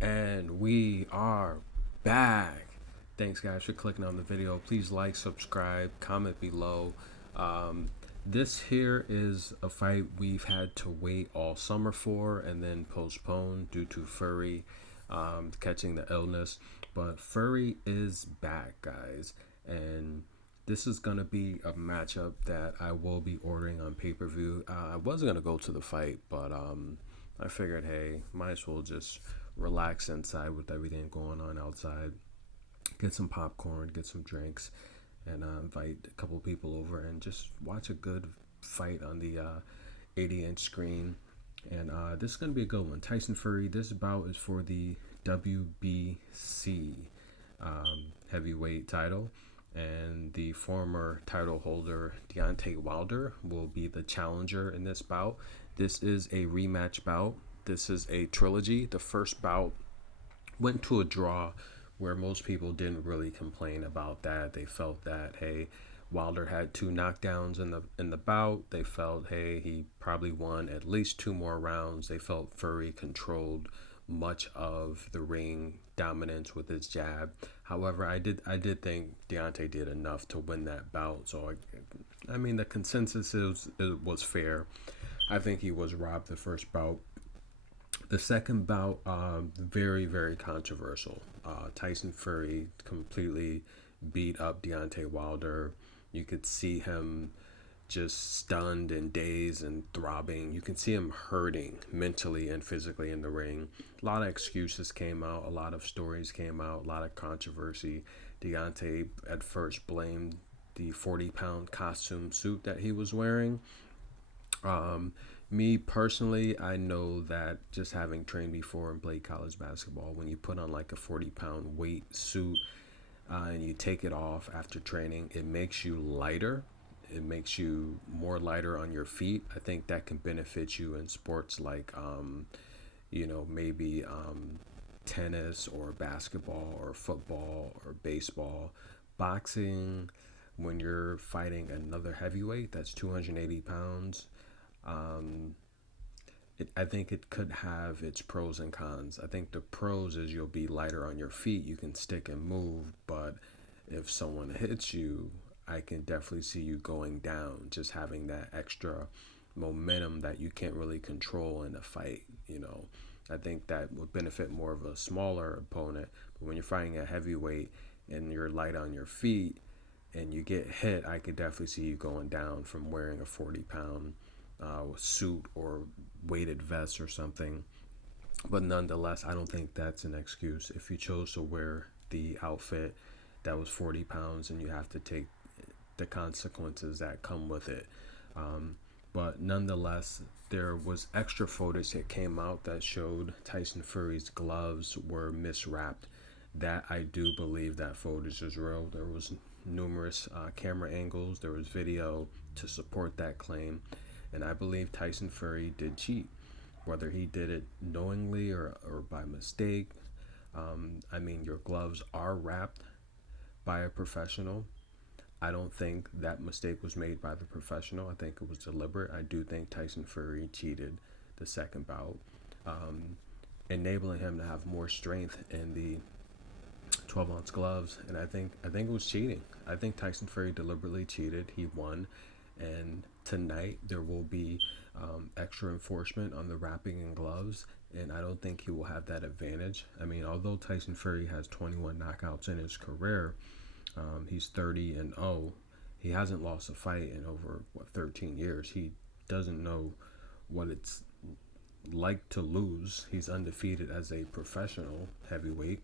And we are back. Thanks, guys, for clicking on the video. Please like, subscribe, comment below. Um, this here is a fight we've had to wait all summer for and then postpone due to Furry catching the illness. But Furry is back, guys. And this is going to be a matchup that I will be ordering on pay-per-view. I wasn't going to go to the fight, but I figured, hey, might as well just relax inside with everything going on outside. Get some popcorn, get some drinks, and invite a couple people over and just watch a good fight on the 80-inch screen. And this is going to be a good one. Tyson Fury, this bout is for the WBC heavyweight title. And the former title holder, Deonte Wilder, will be the challenger in this bout. This is a rematch bout. This is a trilogy. The first bout went to a draw where most people didn't really complain about that. They felt that, hey, Wilder had two knockdowns in the bout. They felt, hey, he probably won at least two more rounds. They felt Fury controlled much of the ring dominance with his jab. However, I did think Deontay did enough to win that bout. So I mean the consensus was fair. I think he was robbed the first bout. The second bout, very, very controversial. Tyson Fury completely beat up Deontay Wilder. You could see him just stunned and dazed and throbbing. You can see him hurting mentally and physically in the ring. A lot of excuses came out, a lot of stories came out, a lot of controversy. Deontay at first blamed the 40-pound costume suit that he was wearing. Me personally, I know that just having trained before and played college basketball, when you put on like a 40-pound weight suit and you take it off after training, it makes you lighter. It makes you more lighter on your feet. I think that can benefit you in sports like, maybe tennis or basketball or football or baseball. Boxing, when you're fighting another heavyweight that's 280 pounds, um, I think it could have its pros and cons. I think the pros is you'll be lighter on your feet, you can stick and move, but if someone hits you, I can definitely see you going down, just having that extra momentum that you can't really control in a fight. I think that would benefit more of a smaller opponent, but when you're fighting a heavyweight and you're light on your feet and you get hit, I could definitely see you going down from wearing a 40-pound suit or weighted vest or something. But nonetheless, I don't think that's an excuse. If you chose to wear the outfit that was 40 pounds and you have to take the consequences that come with it. Um, but nonetheless, there was extra footage that came out that showed Tyson Fury's gloves were miswrapped. That I do believe that footage is real. There was numerous camera angles. There was video to support that claim, and I believe Tyson Fury did cheat, whether he did it knowingly or by mistake. I mean, your gloves are wrapped by a professional. I don't think that mistake was made by the professional. I think it was deliberate. I do think Tyson Fury cheated the second bout, um, enabling him to have more strength in the 12-ounce gloves. And I think it was cheating. I think Tyson Fury deliberately cheated. He won, and tonight there will be extra enforcement on the wrapping and gloves. And I don't think he will have that advantage. I mean, although Tyson Fury has 21 knockouts in his career, he's 30-0. He hasn't lost a fight in over 13 years. He doesn't know what it's like to lose. He's undefeated as a professional heavyweight,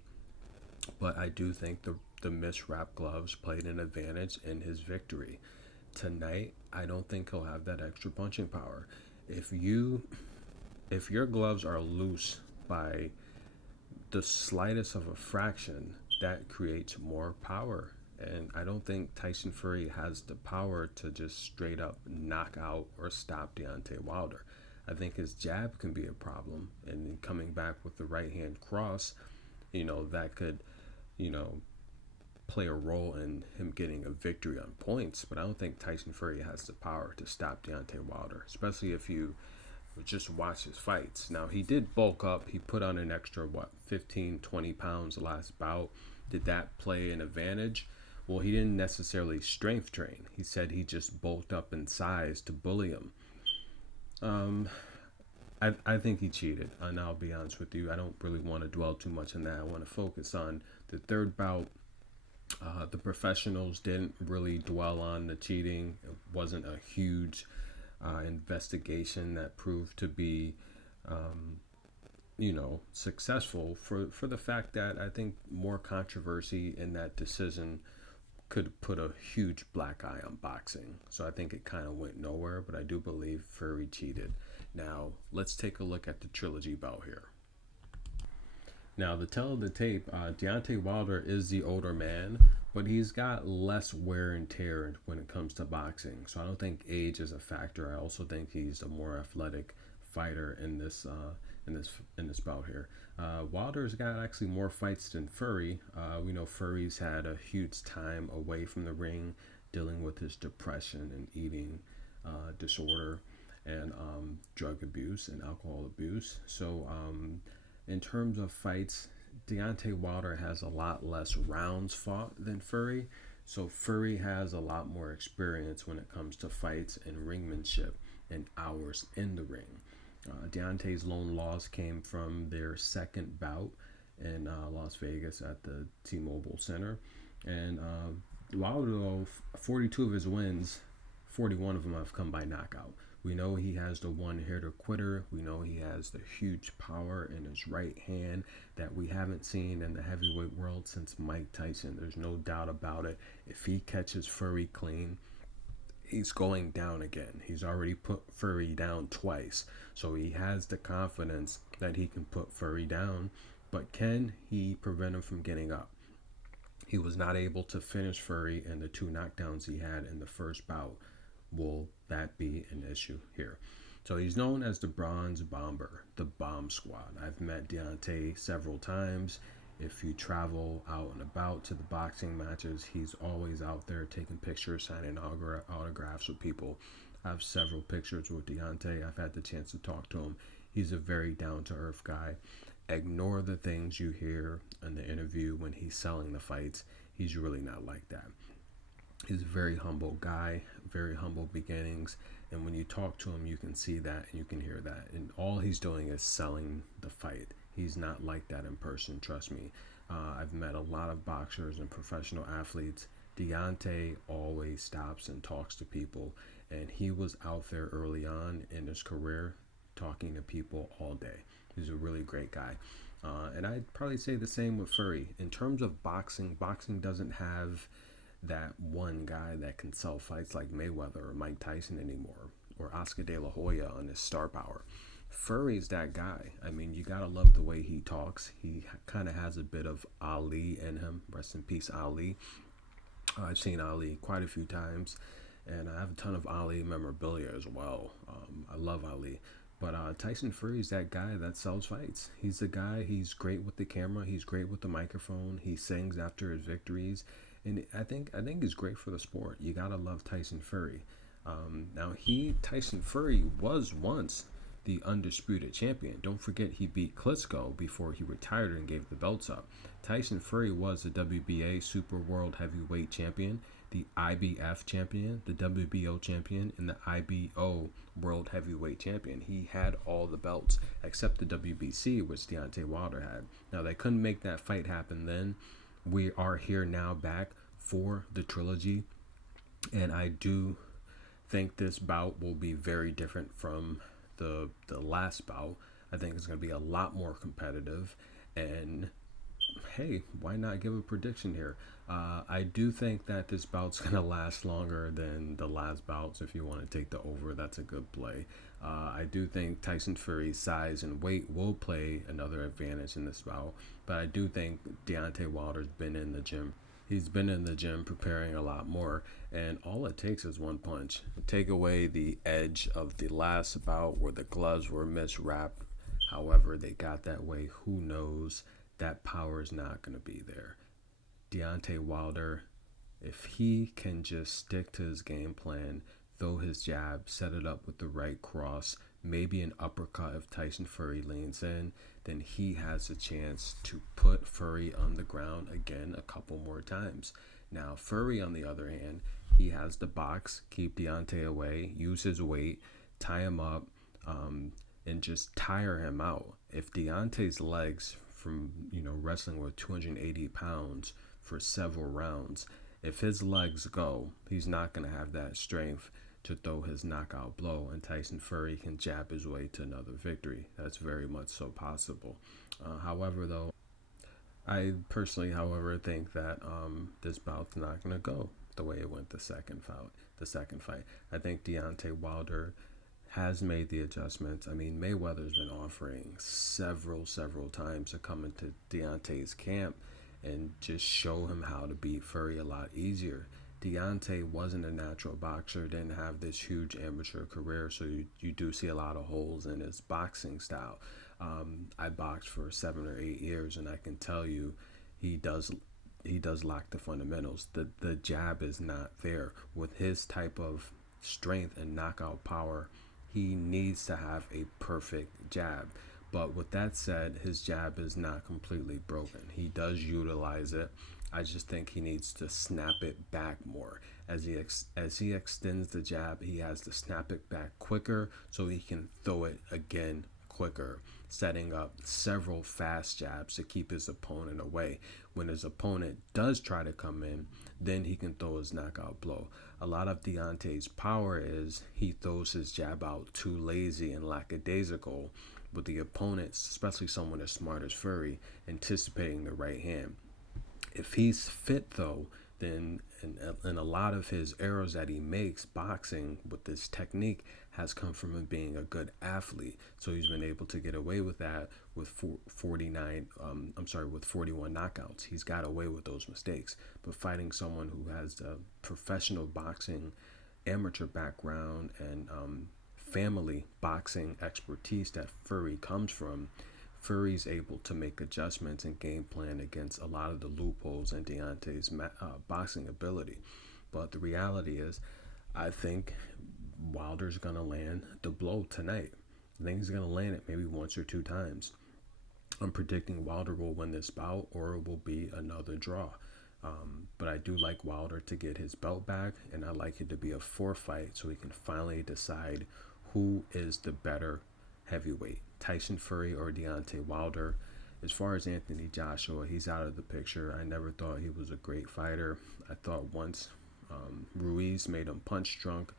but I do think the miswrapped gloves played an advantage in his victory tonight. I don't think he'll have that extra punching power. If you if your gloves are loose by the slightest of a fraction, that creates more power. And I don't think Tyson Fury has the power to just straight up knock out or stop Deontay Wilder. I think his jab can be a problem. And then coming back with the right hand cross, that could, you know, play a role in him getting a victory on points. But I don't think Tyson Fury has the power to stop Deontay Wilder, especially if you but just watch his fights. Now, he did bulk up. He put on an extra, 15, 20 pounds the last bout. Did that play an advantage? Well, he didn't necessarily strength train. He said he just bulked up in size to bully him. Um, I think he cheated, and I'll be honest with you. I don't really want to dwell too much on that. I want to focus on the third bout. The professionals didn't really dwell on the cheating. It wasn't a huge investigation that proved to be, successful for the fact that I think more controversy in that decision could put a huge black eye on boxing. So I think it kind of went nowhere, but I do believe Fury cheated. Now, let's take a look at the trilogy bout here. Now, the tell of the tape, Deontay Wilder is the older man, but he's got less wear and tear when it comes to boxing. So I don't think age is a factor. I also think he's a more athletic fighter in this bout here. Wilder's got actually more fights than Fury. We know Fury's had a huge time away from the ring, dealing with his depression and eating disorder and drug abuse and alcohol abuse. So in terms of fights, Deontay Wilder has a lot less rounds fought than Fury. So Fury has a lot more experience when it comes to fights and ringmanship and hours in the ring. Deontay's lone loss came from their second bout in Las Vegas at the T-Mobile Center. And Wilder, 42 of his wins, 41 of them have come by knockout. We know he has the one-hitter quitter. We know he has the huge power in his right hand that we haven't seen in the heavyweight world since Mike Tyson. There's no doubt about it. If he catches Fury clean, he's going down again. He's already put Fury down twice. So he has the confidence that he can put Fury down. But can he prevent him from getting up? He was not able to finish Fury in the two knockdowns he had in the first bout. Will that be an issue here? So he's known as the Bronze Bomber, the Bomb Squad. I've met Deontay several times. If you travel out and about to the boxing matches, he's always out there taking pictures, signing autographs with people. I have several pictures with Deontay. I've had the chance to talk to him. He's a very down-to-earth guy. Ignore the things you hear in the interview when he's selling the fights. He's really not like that. He's a very humble guy, very humble beginnings. And when you talk to him, you can see that and you can hear that. And all he's doing is selling the fight. He's not like that in person, trust me. I've met a lot of boxers and professional athletes. Deontay always stops and talks to people. And he was out there early on in his career talking to people all day. He's a really great guy. And I'd probably say the same with Fury. In terms of boxing, boxing doesn't have that one guy that can sell fights like Mayweather or Mike Tyson anymore, or Oscar De La Hoya on his star power. Fury's that guy. I mean, you gotta love the way he talks. He kind of has a bit of Ali in him. Rest in peace, Ali. I've seen Ali quite a few times, and I have a ton of Ali memorabilia as well. I love Ali. But Tyson Fury's that guy that sells fights. He's the guy. He's great with the camera. He's great with the microphone. He sings after his victories. And I think it's great for the sport. You gotta love Tyson Fury. Now Tyson Fury was once the undisputed champion. Don't forget he beat Klitschko before he retired and gave the belts up. Tyson Fury was the WBA Super World Heavyweight Champion, the IBF Champion, the WBO Champion, and the IBO World Heavyweight Champion. He had all the belts except the WBC, which Deontay Wilder had. Now they couldn't make that fight happen then. We are here now back for the trilogy, and I do think this bout will be very different from the last bout. I think it's going to be a lot more competitive, and hey, why not give a prediction here? I do think that this bout's going to last longer than the last bouts. If you want to take the over, that's a good play. I do think Tyson Fury's size and weight will play another advantage in this bout, but I do think Deontay Wilder's been in the gym. He's been in the gym preparing a lot more, and all it takes is one punch. Take away the edge of the last bout where the gloves were miswrapped. However, they got that way. Who knows? That power is not going to be there. Deontay Wilder, if he can just stick to his game plan, throw his jab, set it up with the right cross, maybe an uppercut if Tyson Fury leans in, then he has a chance to put Fury on the ground again a couple more times. Now, Fury, on the other hand, he has the box, keep Deonte away, use his weight, tie him up, and just tire him out. If Deonte's legs from wrestling with 280 pounds for several rounds, if his legs go, he's not going to have that strength to throw his knockout blow, and Tyson Fury can jab his way to another victory. That's very much so possible. However, though, I personally, however, think that this bout's not going to go the way it went the second fight. I think Deontay Wilder has made the adjustments. I mean, Mayweather's been offering several times to come into Deontay's camp and just show him how to beat Fury a lot easier. Deontay wasn't a natural boxer, didn't have this huge amateur career, so you do see a lot of holes in his boxing style. I boxed for 7 or 8 years, and I can tell you he does lack the fundamentals. The jab is not there. With his type of strength and knockout power, he needs to have a perfect jab. But with that said, his jab is not completely broken. He does utilize it. I just think he needs to snap it back more. As he extends the jab, he has to snap it back quicker so he can throw it again quicker, setting up several fast jabs to keep his opponent away. When his opponent does try to come in, then he can throw his knockout blow. A lot of Deontay's power is he throws his jab out too lazy and lackadaisical, with the opponent, especially someone as smart as Fury, anticipating the right hand. If he's fit, though, then and a lot of his errors that he makes boxing with this technique has come from him being a good athlete. So he's been able to get away with that with 41 knockouts. He's got away with those mistakes. But fighting someone who has a professional boxing amateur background and family boxing expertise that Fury comes from, Fury's able to make adjustments and game plan against a lot of the loopholes in Deontay's boxing ability. But the reality is, I think Wilder's going to land the blow tonight. I think he's going to land it maybe once or two times. I'm predicting Wilder will win this bout, or it will be another draw. But I do like Wilder to get his belt back, and I like it to be a 4-fight so he can finally decide who is the better heavyweight, Tyson Fury or Deontay Wilder. As far as Anthony Joshua, he's out of the picture. I never thought he was a great fighter. I thought once Ruiz made him punch drunk,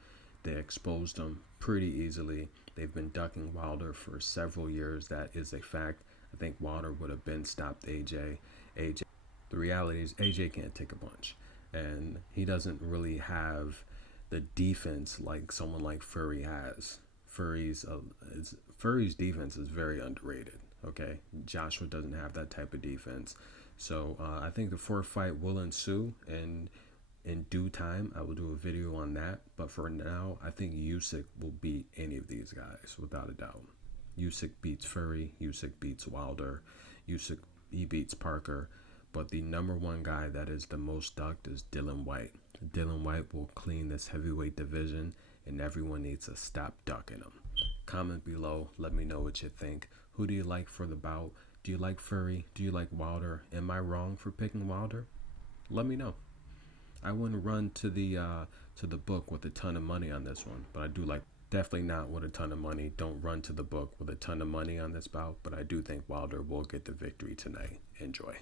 they exposed him pretty easily. They've been ducking Wilder for several years. That is a fact. I think Wilder would have been stopped AJ. The reality is AJ can't take a punch, and he doesn't really have the defense like someone like Fury has. Fury's defense is very underrated. Okay, Joshua doesn't have that type of defense, so I think the 4-fight will ensue, and in due time I will do a video on that. But for now, I think Usyk will beat any of these guys without a doubt. Usyk beats Fury. Usyk beats Wilder. He beats Parker. But the number one guy that is the most ducked is Dillian Whyte. Dillian Whyte will clean this heavyweight division, and everyone needs to stop ducking him. Comment below. Let me know what you think. Who do you like for the bout? Do you like Fury? Do you like Wilder? Am I wrong for picking Wilder? Let me know. I wouldn't run to the book with a ton of money on this one, but I do like, definitely not with a ton of money. Don't run to the book with a ton of money on this bout, but I do think Wilder will get the victory tonight. Enjoy.